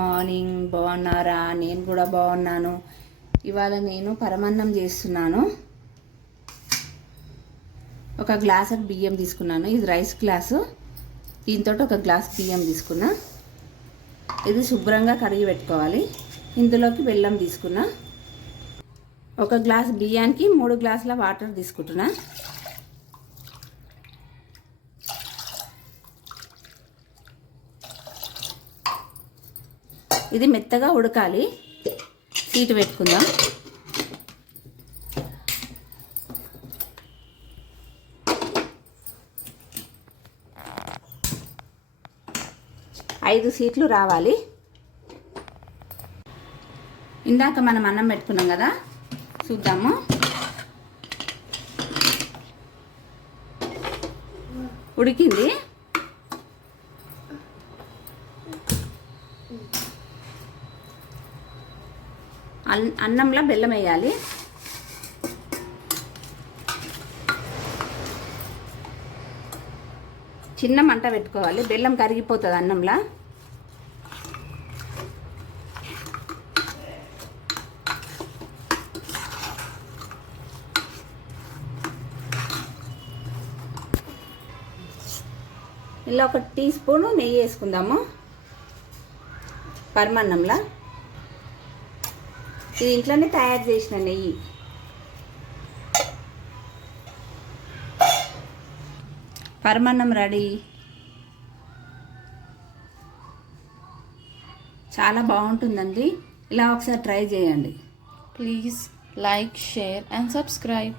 Morning, బాగున్నారా? నేను కూడా బాగున్నాను. ఇవాళ నేను పరమాన్నం చేస్తున్నాను. ఒక గ్లాస్ బియ్యం తీసుకున్నాను. ఇది రైస్ గ్లాసు. దీంతో ఒక గ్లాస్ బియ్యం తీసుకున్నా. ఇది శుభ్రంగా కడిగి పెట్టుకోవాలి. ఇందులోకి బెల్లం తీసుకున్నా. ఒక గ్లాస్ బియ్యానికి 3 గ్లాసుల వాటర్ తీసుకుంటున్నా. ఇది మెత్తగా ఉడకాలి. సీటు పెట్టుకుందాం. ఐదు సీట్లు రావాలి. ఇందాక మనం అన్నం పెట్టుకున్నాం కదా, చూద్దాము. ఉడికింది. అన్నంలో బెల్లం వేయాలి. చిన్న మంట పెట్టుకోవాలి. బెల్లం కరిగిపోతుంది అన్నంలో. ఇలా 1 టీ స్పూను నెయ్యి వేసుకుందాము పరమాన్నంలో. ఇది ఇంట్లోనే తయారు చేసిన నెయ్యి. పరమాన్నం రెడీ. చాలా బాగుంటుందండి. ఇలా ఒకసారి ట్రై చేయండి. Please like, share and subscribe.